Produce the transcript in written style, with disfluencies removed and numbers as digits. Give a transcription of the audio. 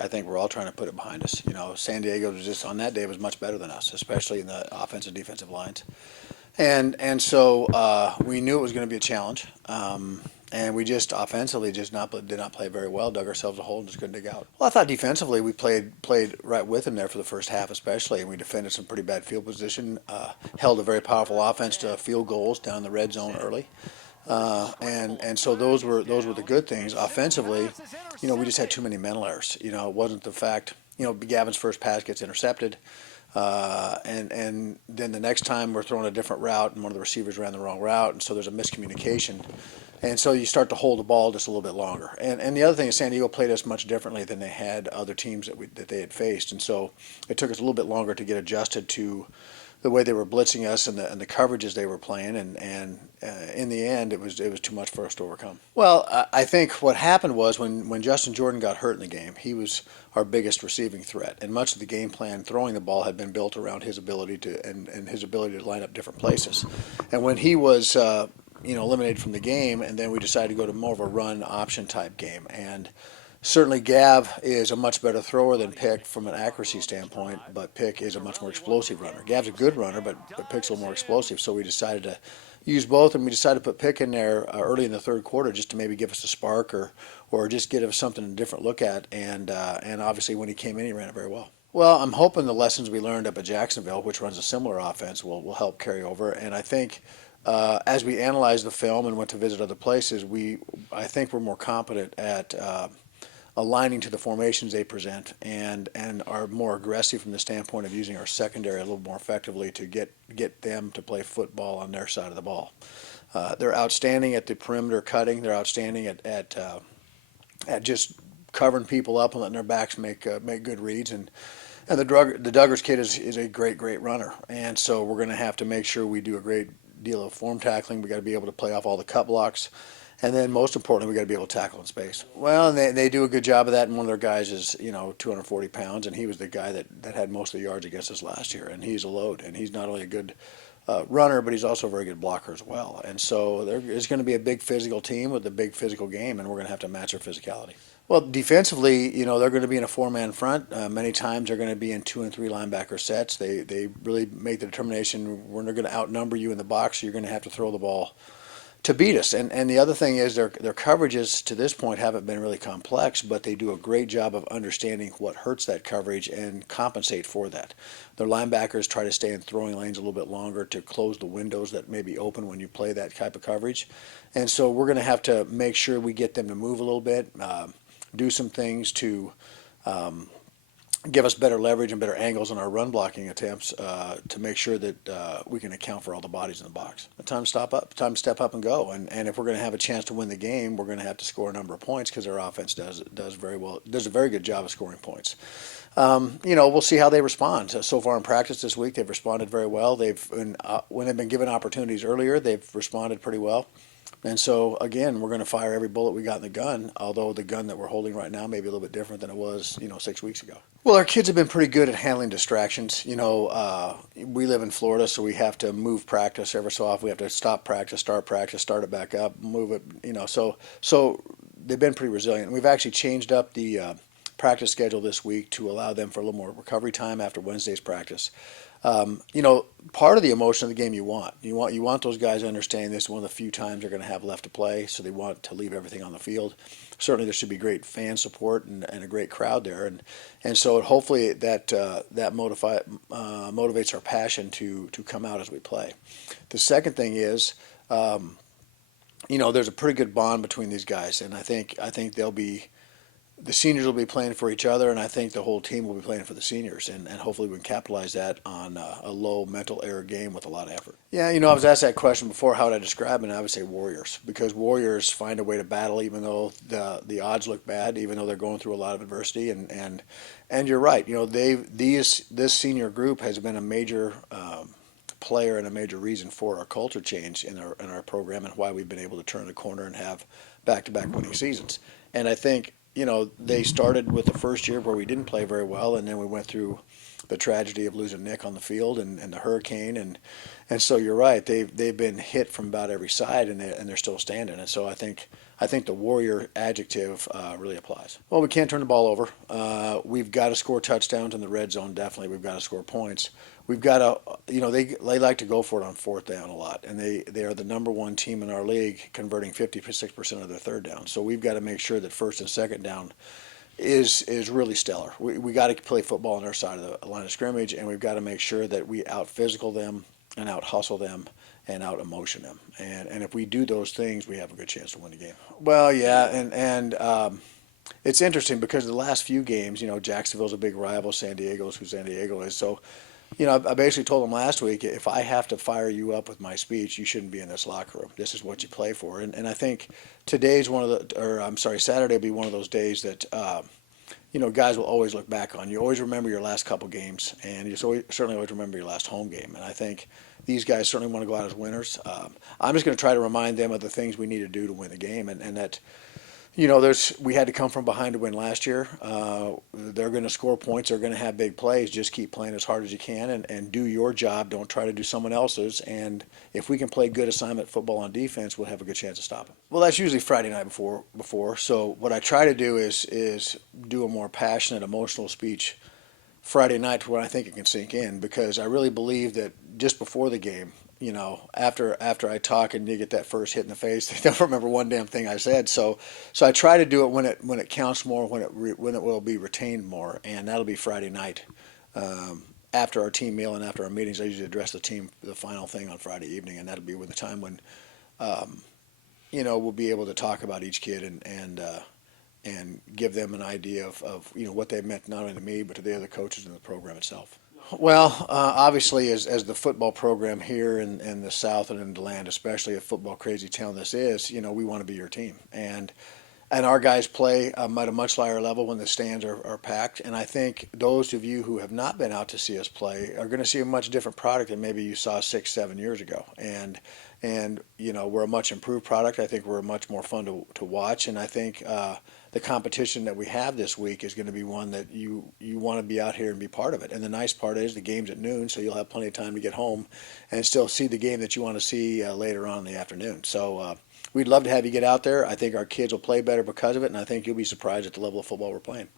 I think we're all trying to put it behind us. San Diego was just on that day was much better than us, especially in the offensive defensive lines. And so we knew it was going to be a challenge. And we just offensively did not play very well. Dug ourselves a hole and just couldn't dig out. Well, I thought defensively we played right with them there for the first half, especially, and we defended some pretty bad field position. Held a very powerful offense to field goals down the red zone early. And so those were the good things. Offensively, we just had too many mental errors. It wasn't the fact. Gavin's first pass gets intercepted. And then the next time we're throwing a different route and one of the receivers ran the wrong route, and so there's a miscommunication. And so you start to hold the ball just a little bit longer. And the other thing is San Diego played us much differently than they had other teams that they had faced. And so it took us a little bit longer to get adjusted to the way they were blitzing us and the coverages they were playing, and in the end, it was too much for us to overcome. Well, I think what happened was when Justin Jordan got hurt in the game, he was our biggest receiving threat, and much of the game plan throwing the ball had been built around his ability and his ability to line up different places. And when he was eliminated from the game, and then we decided to go to more of a run option type game. And certainly Gav is a much better thrower than Pick from an accuracy standpoint, but Pick is a much more explosive runner. Gav's a good runner, but Pick's a little more explosive, so we decided to use both, and we decided to put Pick in there early in the third quarter just to maybe give us a spark or just give us something to different look at, and obviously when he came in, he ran it very well. Well, I'm hoping the lessons we learned up at Jacksonville, which runs a similar offense, will help carry over, and I think as we analyzed the film and went to visit other places, I think we're more competent at aligning to the formations they present and are more aggressive from the standpoint of using our secondary a little more effectively to get them to play football on their side of the ball. They're outstanding at the perimeter cutting. They're outstanding at just covering people up and letting their backs make good reads. And the Duggars kid is a great runner. And so we're going to have to make sure we do a great deal of form tackling. We got to be able to play off all the cut blocks. And then most importantly, we got to be able to tackle in space. Well, and they do a good job of that. And one of their guys is 240 pounds, and he was the guy that had most of the yards against us last year. And he's a load, and he's not only a good runner, but he's also a very good blocker as well. And so there is going to be a big physical team with a big physical game, and we're going to have to match their physicality. Well, defensively, they're going to be in a four-man front. Many times they're going to be in 2 and 3 linebacker sets. They really make the determination when they're going to outnumber you in the box, you're going to have to throw the ball to beat us. And the other thing is their coverages to this point haven't been really complex, but they do a great job of understanding what hurts that coverage and compensate for that. Their linebackers try to stay in throwing lanes a little bit longer to close the windows that may be open when you play that type of coverage. And so we're going to have to make sure we get them to move a little bit, do some things to give us better leverage and better angles on our run blocking attempts to make sure that we can account for all the bodies in the box. Time to step up and go. And if we're going to have a chance to win the game, we're going to have to score a number of points because our offense does very well. Does a very good job of scoring points. We'll see how they respond. So far in practice this week, they've responded very well. When they've been given opportunities earlier, they've responded pretty well. And so, again, we're going to fire every bullet we got in the gun, although the gun that we're holding right now may be a little bit different than it was, 6 weeks ago. Well, our kids have been pretty good at handling distractions. We live in Florida, so we have to move practice every so often. We have to stop practice, start it back up, move it, So they've been pretty resilient. We've actually changed up the practice schedule this week to allow them for a little more recovery time after Wednesday's practice. Part of the emotion of the game you want those guys to understand this is one of the few times they're going to have left to play, so they want to leave everything on the field. Certainly there should be great fan support and a great crowd there, and so hopefully that motivates our passion to come out as we play. The second thing is, there's a pretty good bond between these guys, and I think the seniors will be playing for each other, and I think the whole team will be playing for the seniors, and hopefully we can capitalize that on a low mental error game with a lot of effort. Yeah, I was asked that question before, how would I describe it, and I would say Warriors, because Warriors find a way to battle even though the odds look bad, even though they're going through a lot of adversity, and you're right, this senior group has been a major player and a major reason for our culture change in our program and why we've been able to turn the corner and have back-to-back winning seasons. And I think they started with the first year where we didn't play very well, and then we went through the tragedy of losing Nick on the field and the hurricane, and so you're right, they've been hit from about every side, and they're still standing. And so I think I think the warrior adjective really applies. Well, we can't turn the ball over. We've got to score touchdowns in the red zone. Definitely, we've got to score points. We've got to, they like to go for it on fourth down a lot, and they are the number one team in our league, converting 56% of their third down. So we've got to make sure that first and second down is really stellar. We got to play football on our side of the line of scrimmage, and we've got to make sure that we out physical them and out hustle them and out emotion them. And if we do those things, we have a good chance to win the game. Well, yeah, and it's interesting because the last few games, Jacksonville's a big rival. San Diego's who San Diego is. So, I basically told them last week, if I have to fire you up with my speech, you shouldn't be in this locker room. This is what you play for. And I think Saturday will be one of those days that, guys will always look back on. You always remember your last couple games, and certainly always remember your last home game. And I think these guys certainly want to go out as winners. I'm just going to try to remind them of the things we need to do to win the game, and that we had to come from behind to win last year. They're going to score points. They're going to have big plays. Just keep playing as hard as you can and do your job. Don't try to do someone else's. And if we can play good assignment football on defense, we'll have a good chance of stopping. Well, that's usually Friday night before. So what I try to do is do a more passionate, emotional speech Friday night to where I think it can sink in, because I really believe that just before the game, after I talk and you get that first hit in the face, they don't remember one damn thing I said. So I try to do it when it counts more, when it will be retained more, and that'll be Friday night. After our team meal and after our meetings, I usually address the team the final thing on Friday evening, and that'll be with the time when, we'll be able to talk about each kid and give them an idea of what they meant not only to me but to the other coaches in the program itself. Well, obviously, as the football program here in the South and in DeLand, especially a football crazy town this is, we want to be your team. And our guys play at a much higher level when the stands are packed. And I think those of you who have not been out to see us play are going to see a much different product than maybe you saw 6-7 years ago. And we're a much improved product. I think we're much more fun to watch. And I think the competition that we have this week is going to be one that you want to be out here and be part of it. And the nice part is the game's at noon, so you'll have plenty of time to get home and still see the game that you want to see later on in the afternoon. So we'd love to have you get out there. I think our kids will play better because of it, and I think you'll be surprised at the level of football we're playing.